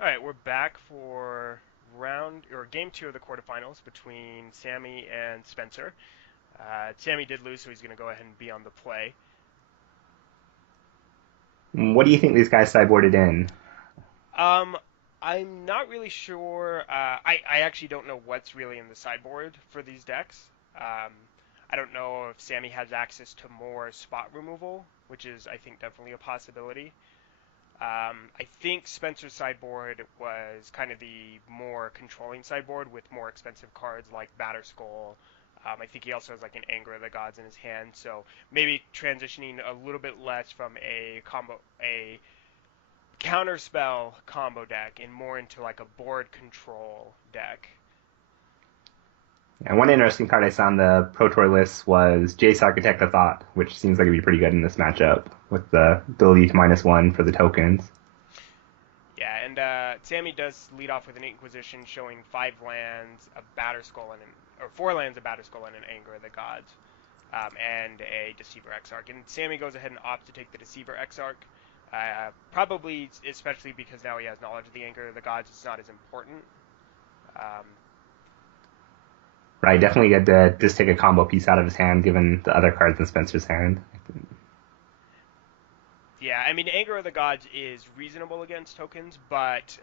All right, we're back for game two of the quarterfinals between Sammy and Spencer. Sammy did lose, so he's going to go ahead and be on the play. What do you think these guys sideboarded in? Um, I'm not really sure. I actually don't know what's really in the sideboard for these decks. Um, I don't know if Sammy has access to more spot removal, which is, I think, definitely a possibility. I think Spencer's sideboard was kind of the more controlling sideboard with more expensive cards like Batterskull. I think he also has like an Anger of the Gods in his hand, so maybe transitioning a little bit less from a counterspell combo deck and more into like a board control deck. And one interesting card I saw on the Pro Tour list was Jace Architect of Thought, which seems like it'd be pretty good in this matchup with the ability to -1 for the tokens. Yeah, and Sammy does lead off with an Inquisition showing 5 lands, a Batterskull, or 4 lands, a Batterskull, and an Anger of the Gods, and a Deceiver Exarch. And Sammy goes ahead and opts to take the Deceiver Exarch, probably especially because now he has knowledge of the Anger of the Gods. It's not as important. Um, Right, definitely good to just take a combo piece out of his hand, given the other cards in Spencer's hand. Yeah, I mean, Anger of the Gods is reasonable against tokens, but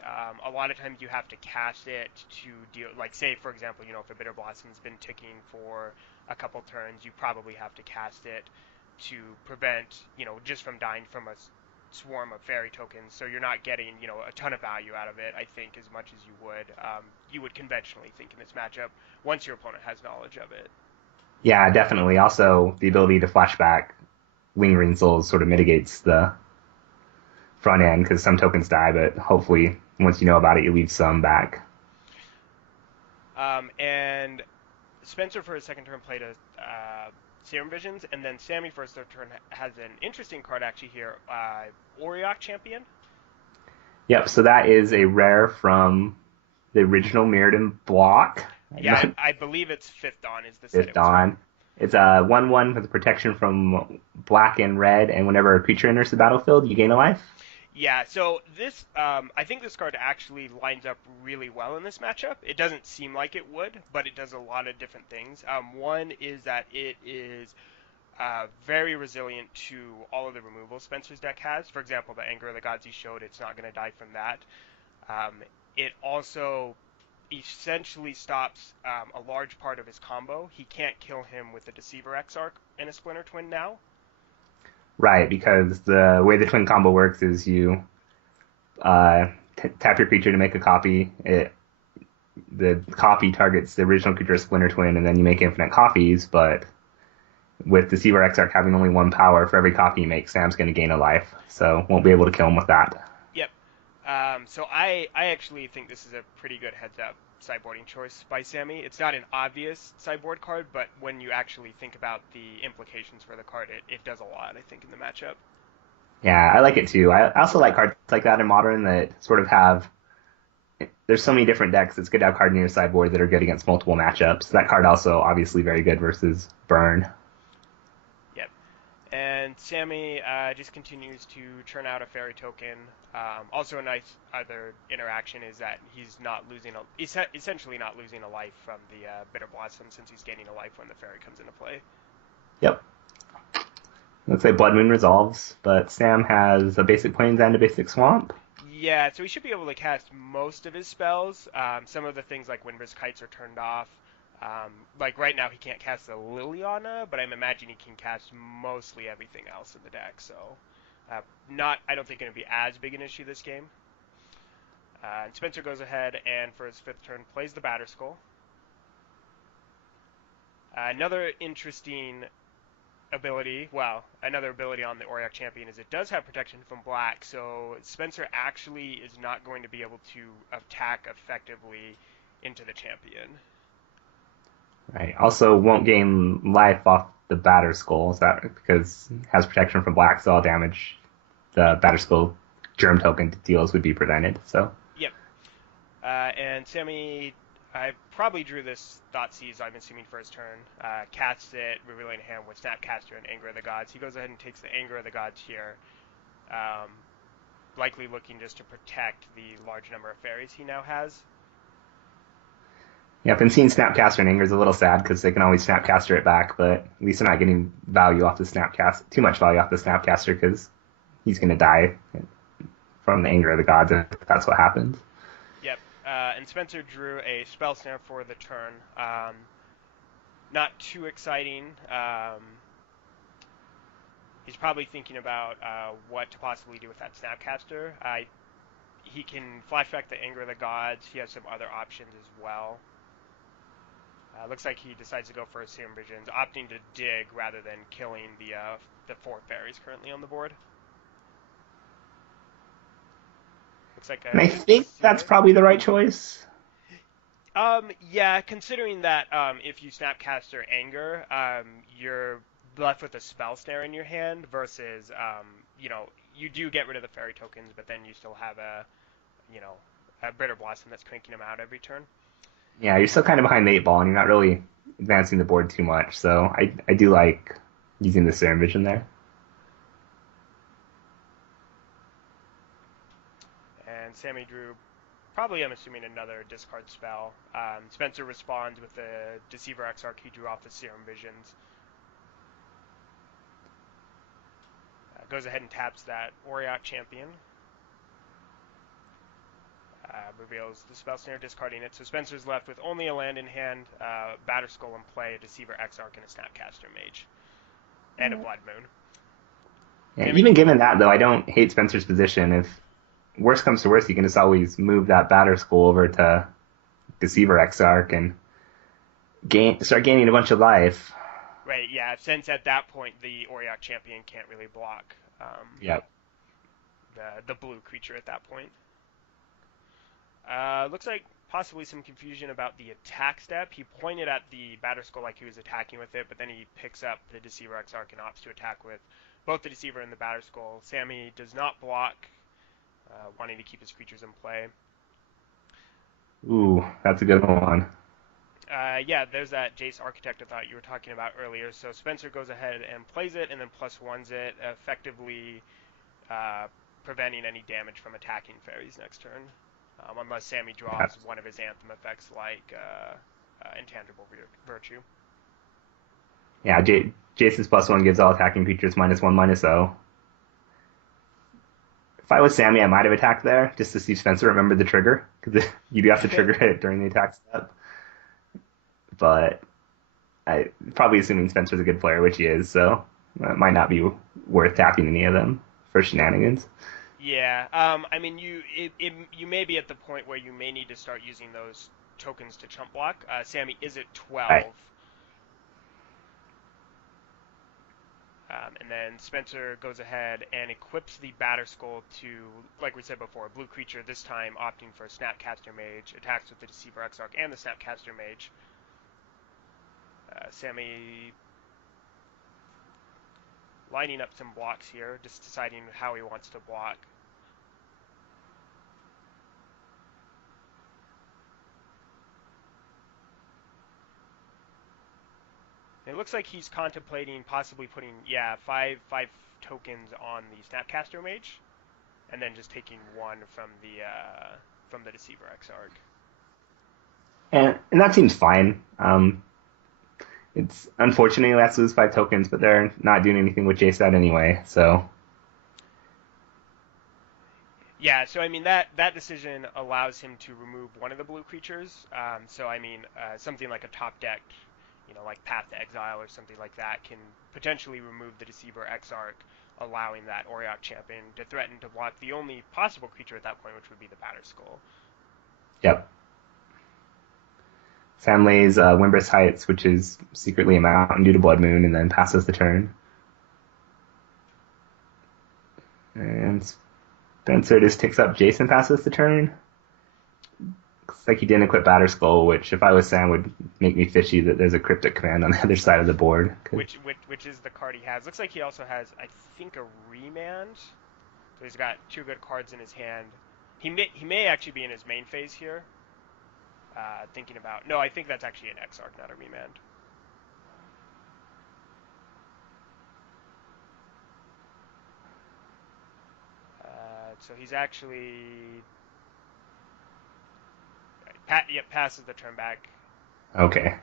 a lot of times you have to cast it to deal. Like, say, for example, if a Bitter Blossom's been ticking for a couple turns, you probably have to cast it to prevent, just from dying from a swarm of fairy tokens. So you're not getting, a ton of value out of it, I think, as much as you would conventionally think in this matchup once your opponent has knowledge of it. Yeah, definitely. Also, the ability to flashback Lingering Souls sort of mitigates the front end because some tokens die, but hopefully once you know about it, you leave some back. And Spencer for his second turn played a Serum Visions, and then Sammy for his third turn has an interesting card actually here, Auriok Champion. Yep, so that is a rare from the original Mirrodin block. Yeah, Not I believe it's Fifth Dawn is the set Fifth it was from. Dawn. It's a 1/1 with protection from black and red, and whenever a creature enters the battlefield, you gain a life. Yeah, so I think this card actually lines up really well in this matchup. It doesn't seem like it would, but it does a lot of different things. One is that it is very resilient to all of the removals Spencer's deck has. For example, the Anger of the Gods he showed, it's not going to die from that. Um, it also essentially stops a large part of his combo. He can't kill him with the Deceiver Exarch and a Splinter Twin now. Right, because the way the twin combo works is you tap your creature to make a copy. The copy targets the original creature Splinter Twin, and then you make infinite copies. But with Deceiver Exarch having only one power, for every copy you make, Sam's going to gain a life, so won't be able to kill him with that. Yep. So I actually think this is a pretty good heads up sideboarding choice by Sammy. It's not an obvious sideboard card, but when you actually think about the implications for the card, it does a lot, I think, in the matchup. Yeah, I like it too. I also like cards like that in Modern that sort of have. There's so many different decks. It's good to have cards in your sideboard that are good against multiple matchups. That card also obviously very good versus Burn. Yep. And Sammy just continues to churn out a fairy token. Also, a nice other interaction is that he's essentially not losing a life from the Bitter Blossom since he's gaining a life when the fairy comes into play. Yep. Let's say Blood Moon resolves, but Sam has a basic Plains and a basic Swamp. Yeah, so he should be able to cast most of his spells. Some of the things like Windrisk Kites are turned off. Like right now, he can't cast the Liliana, but I'm imagining he can cast mostly everything else in the deck. So, not I don't think going to be as big an issue this game. And Spencer goes ahead and for his fifth turn plays the Batterskull. Another interesting another ability on the Auriok Champion is it does have protection from black, so Spencer actually is not going to be able to attack effectively into the champion. Right. Also, won't gain life off the Batterskull. Is that because it has protection from black, so all damage the Batterskull germ token deals would be prevented. So Yep. And Sammy, I probably drew this Thoughtseize, I'm assuming, for his turn. Casts it, revealing a hand with Snapcaster and Anger of the Gods. He goes ahead and takes the Anger of the Gods here. Um, likely looking just to protect the large number of fairies he now has. Yep, and seeing Snapcaster and Anger is a little sad because they can always Snapcaster it back, but at least they're not getting value off the Snapcast, too much value off the Snapcaster because he's going to die from the Anger of the Gods if that's what happens. Yep, and Spencer drew a Spell Snare for the turn. Not too exciting. He's probably thinking about what to possibly do with that Snapcaster. He can flashback the Anger of the Gods. He has some other options as well. Looks like he decides to go for a Serum Visions, opting to dig rather than killing the 4 fairies currently on the board. Looks like and I think that's probably the right choice. Yeah, considering that if you Snapcaster Anger, you're left with a Spell Snare in your hand versus, you do get rid of the fairy tokens, but then you still have a Bitter Blossom that's cranking them out every turn. Yeah, you're still kind of behind the 8 ball, and you're not really advancing the board too much, so I do like using the Serum Vision there. And Sammy drew, probably I'm assuming, another discard spell. Spencer responds with the Deceiver Exarch he drew off the Serum Visions. Goes ahead and taps that Auriok Champion. Reveals the Spell Snare, discarding it. So Spencer's left with only a land in hand, Batterskull in play, a Deceiver Exarch, and a Snapcaster Mage. And a Blood Moon. Yeah, even given that, though, I don't hate Spencer's position. If worst comes to worst, he can just always move that Batterskull over to Deceiver Exarch and start gaining a bunch of life. Right, yeah, since at that point the Auriok Champion can't really block Yep. the blue creature at that point. Looks like possibly some confusion about the attack step. He pointed at the Batterskull like he was attacking with it, but then he picks up the Deceiver Exarch and opts to attack with both the Deceiver and the Batterskull. Sammy does not block, wanting to keep his creatures in play. Ooh, that's a good one. Yeah, there's that Jace Architect I thought you were talking about earlier. So Spencer goes ahead and plays it and then +1s it, effectively preventing any damage from attacking fairies next turn. Unless Sammy draws one of his Anthem effects like Intangible Virtue. Yeah, Jace's +1 gives all attacking creatures -1/-0. If I was Sammy, I might have attacked there just to see if Spencer remembered the trigger, because you do have to trigger it during the attack step. But I probably assuming Spencer's a good player, which he is, so it might not be worth tapping any of them for shenanigans. Yeah, I mean, you may be at the point where you may need to start using those tokens to chump block. Sammy is at 12. Right. And then Spencer goes ahead and equips the Batterskull to, like we said before, blue creature, this time opting for a Snapcaster Mage, attacks with the Deceiver Exarch and the Snapcaster Mage. Sammy lining up some blocks here, just deciding how he wants to block. It looks like he's contemplating possibly putting, five tokens on the Snapcaster Mage, and then just taking one from the Deceiver Exarch. And that seems fine. It's unfortunately he has to lose 5 tokens, but they're not doing anything with Jace that anyway, so. Yeah, so I mean that decision allows him to remove one of the blue creatures. So I mean something like a top deck, like Path to Exile or something like that, can potentially remove the Deceiver Exarch, allowing that Auriok Champion to threaten to block the only possible creature at that point, which would be the Batterskull. Yep. Sam lays Wimbrous Heights, which is secretly a mountain due to Blood Moon, and then passes the turn. And Spencer just ticks up Jason, passes the turn. Looks like he didn't equip Batterskull, which if I was Sam would make me fishy that there's a Cryptic Command on the other side of the board. Which is the card he has. Looks like he also has, I think, a Remand. So he's got 2 good cards in his hand. He may actually be in his main phase here. Thinking about... No, I think that's actually an Exarch, not a Remand. So he's actually passes the turn back. Okay.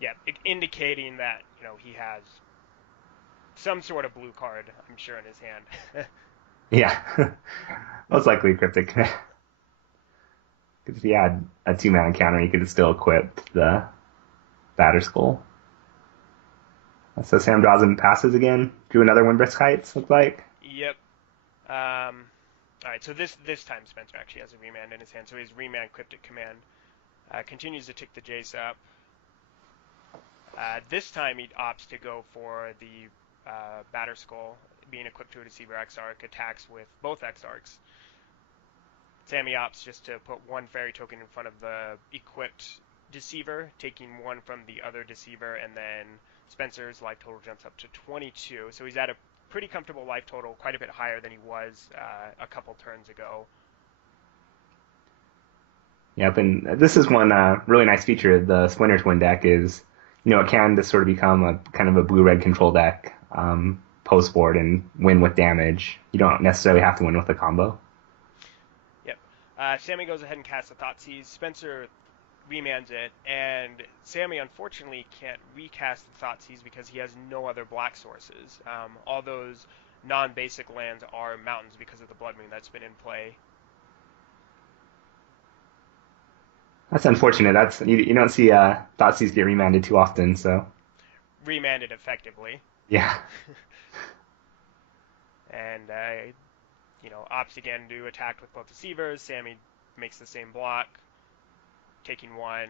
Yeah, indicating that he has some sort of blue card, I'm sure, in his hand. Yeah. Most likely cryptic. Because if he had a 2-mana counter, he could have still equipped the Batterskull. So Sam draws and passes again. Drew another Windbrisk Heights, look like. Yep. All right, so this time Spencer actually has a remand in his hand, so his remand Cryptic Command continues to tick the Jace up. This time he opts to go for the Batterskull, being equipped to a Deceiver Exarch, attacks with both Exarchs. Sammy opts just to put one fairy token in front of the equipped Deceiver, taking one from the other Deceiver, and then Spencer's life total jumps up to 22. So he's at a pretty comfortable life total, quite a bit higher than he was a couple turns ago. Yep, and this is one really nice feature of the Splinter Twin deck is, it can just sort of become a kind of a blue-red control deck post-board and win with damage. You don't necessarily have to win with a combo. Yep. Sammy goes ahead and casts a Thoughtseize. Spencer remands it, and Sammy unfortunately can't recast the Thoughtseize because he has no other black sources. All those non-basic lands are mountains because of the Blood Moon that's been in play. That's unfortunate. That's you don't see Thoughtseize get remanded too often, so Remanded effectively. yeah. And opts again to attack with both Deceivers. Sammy makes the same block, taking one.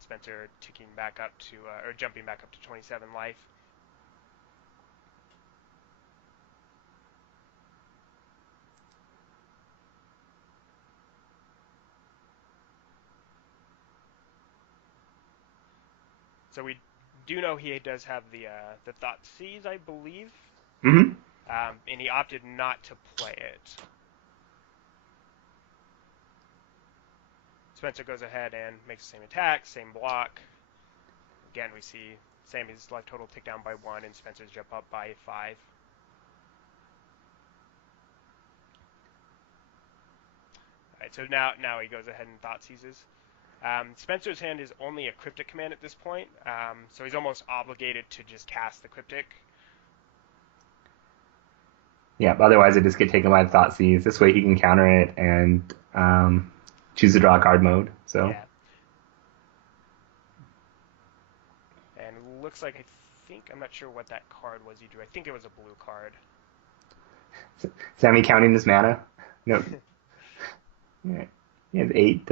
Spencer ticking back up to or jumping back up to 27 life. So we do know he does have the Thoughtseize, I believe. Mm-hmm. And he opted not to play it. Spencer goes ahead and makes the same attack, same block. Again, we see Sammy's life total tick down by 1 and Spencer's jump up by 5. Alright, so now he goes ahead and Thoughtseizes. Spencer's hand is only a Cryptic Command at this point, so he's almost obligated to just cast the Cryptic. Yeah, otherwise it just get taken by the Thoughtseize. This way he can counter it and choose the draw card mode. So Yeah. And looks like I'm not sure what that card was he drew. I think it was a blue card. Sammy counting his mana. No. Yeah, he has 8.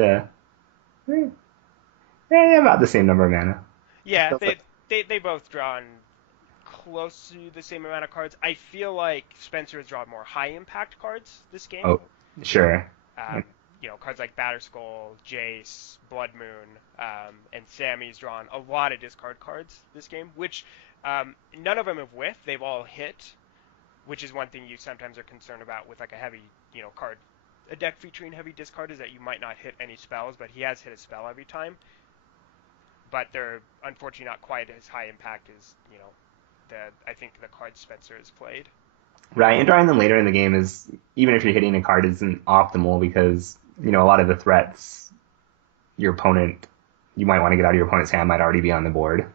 About the same number of mana. Yeah, they both drawn close to the same amount of cards. I feel like Spencer has drawn more high impact cards this game. Oh, sure. Cards like Batterskull, Jace, Blood Moon, and Sammy's drawn a lot of discard cards this game, which none of them have whiffed. They've all hit, which is one thing you sometimes are concerned about with like a heavy, card. A deck featuring heavy discard is that you might not hit any spells, but he has hit a spell every time. But they're unfortunately not quite as high impact as, I think the cards Spencer has played. Right, and drawing them later in the game is, even if you're hitting a card, isn't optimal because, a lot of the threats your opponent, you might want to get out of your opponent's hand might already be on the board.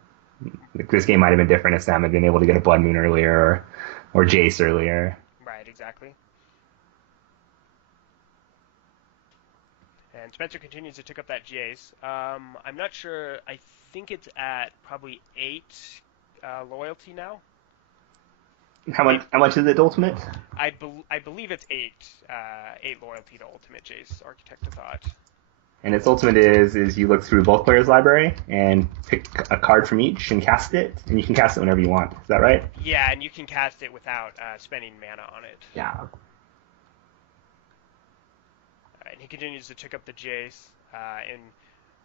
This game might have been different if Sam had been able to get a Blood Moon earlier or Jace earlier. Right, exactly. And Spencer continues to tick up that Jace. I'm not sure. I think it's at probably 8 loyalty now. How much is it to Ultimate? I believe it's 8 loyalty to Ultimate Jace, Architect of Thought. And its Ultimate is you look through both players' library and pick a card from each and cast it, and you can cast it whenever you want. Is that right? Yeah, and you can cast it without spending mana on it. Yeah. And he continues to tick up the Jace, and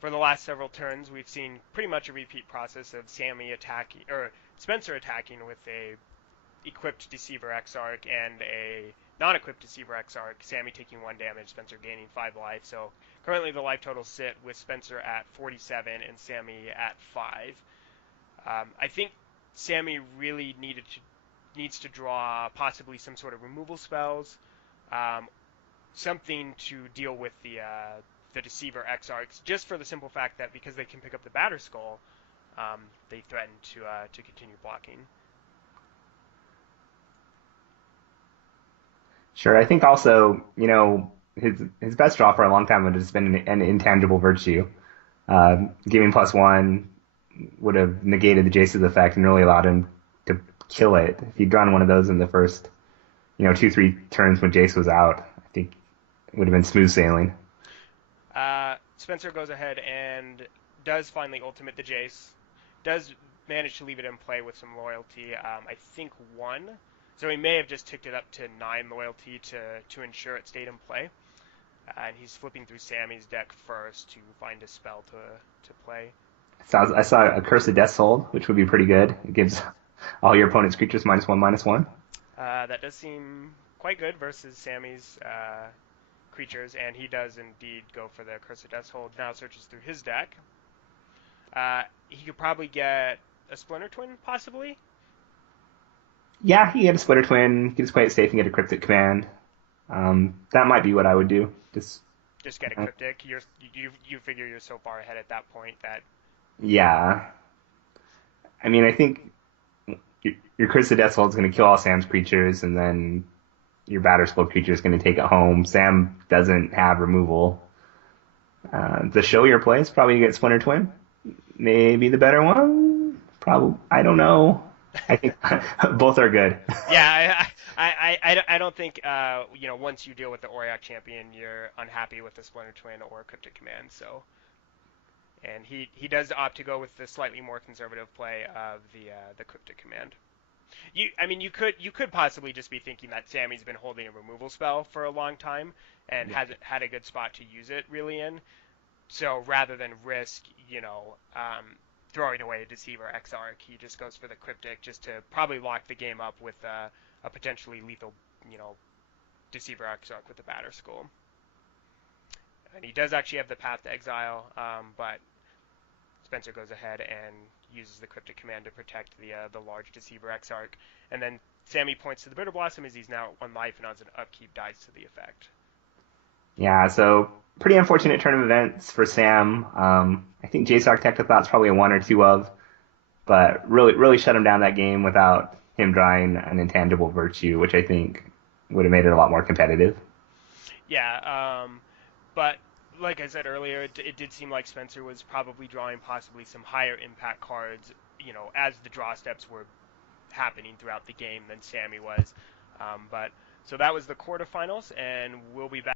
for the last several turns, we've seen pretty much a repeat process of Spencer attacking with a equipped Deceiver Exarch and a non-equipped Deceiver Exarch, Sammy taking 1 damage, Spencer gaining 5 life. So currently the life totals sit with Spencer at 47 and Sammy at 5. I think Sammy really needed to needs to draw possibly some sort of removal spells, um, something to deal with the Deceiver Exarchs, just for the simple fact that because they can pick up the Batter Skull, they threaten to continue blocking. Sure. I think also, his best draw for a long time would have just been an intangible virtue. Giving +1 would have negated the Jace's effect and really allowed him to kill it. If he'd drawn one of those in the first, 2, 3 turns when Jace was out, I think it would have been smooth sailing. Spencer goes ahead and does finally ultimate the Jace. Does manage to leave it in play with some loyalty. I think 1. So he may have just ticked it up to 9 loyalty to ensure it stayed in play. And he's flipping through Sammy's deck first to find a spell to play. I saw a Curse of Death's Hold, which would be pretty good. It gives all your opponent's creatures -1/-1. That does seem quite good versus Sammy's creatures, and he does indeed go for the Curse of Death's Hold. Now searches through his deck. He could probably get a Splinter Twin, possibly. Yeah, you get a Splitter Twin. You can just play it safe and get a Cryptic Command. That might be what I would do. Just get a Cryptic. You figure you're so far ahead at that point that. Yeah. I mean, I think your Curse of Death's Hold is going to kill all Sam's creatures, and then your Batterskull creature is going to take it home. Sam doesn't have removal. The show your play is probably to get Splinter Twin. Maybe the better one. Probably. I don't know. I think both are good. Yeah, I don't think once you deal with the Auriok champion, you're unhappy with the Splinter Twin or Cryptic Command. So, and he does opt to go with the slightly more conservative play of the Cryptic Command. You could possibly just be thinking that Sammy's been holding a removal spell for a long time and hasn't had a good spot to use it really in. So rather than risk, throwing away a Deceiver Exarch, he just goes for the Cryptic just to probably lock the game up with a potentially lethal, Deceiver Exarch with the Batterskull. And he does actually have the Path to Exile, but Spencer goes ahead and uses the Cryptic Command to protect the large Deceiver Exarch. And then Sammy points to the Bitter Blossom as he's now at 1 life and on an upkeep dies to the effect. Yeah, so pretty unfortunate turn of events for Sam. I think Jace Architect of Thought's probably a 1 or 2 of, but really shut him down that game without him drawing an intangible virtue, which I think would have made it a lot more competitive. Yeah, but like I said earlier, it did seem like Spencer was probably drawing possibly some higher impact cards, as the draw steps were happening throughout the game than Sammy was. But so that was the quarterfinals, and we'll be back.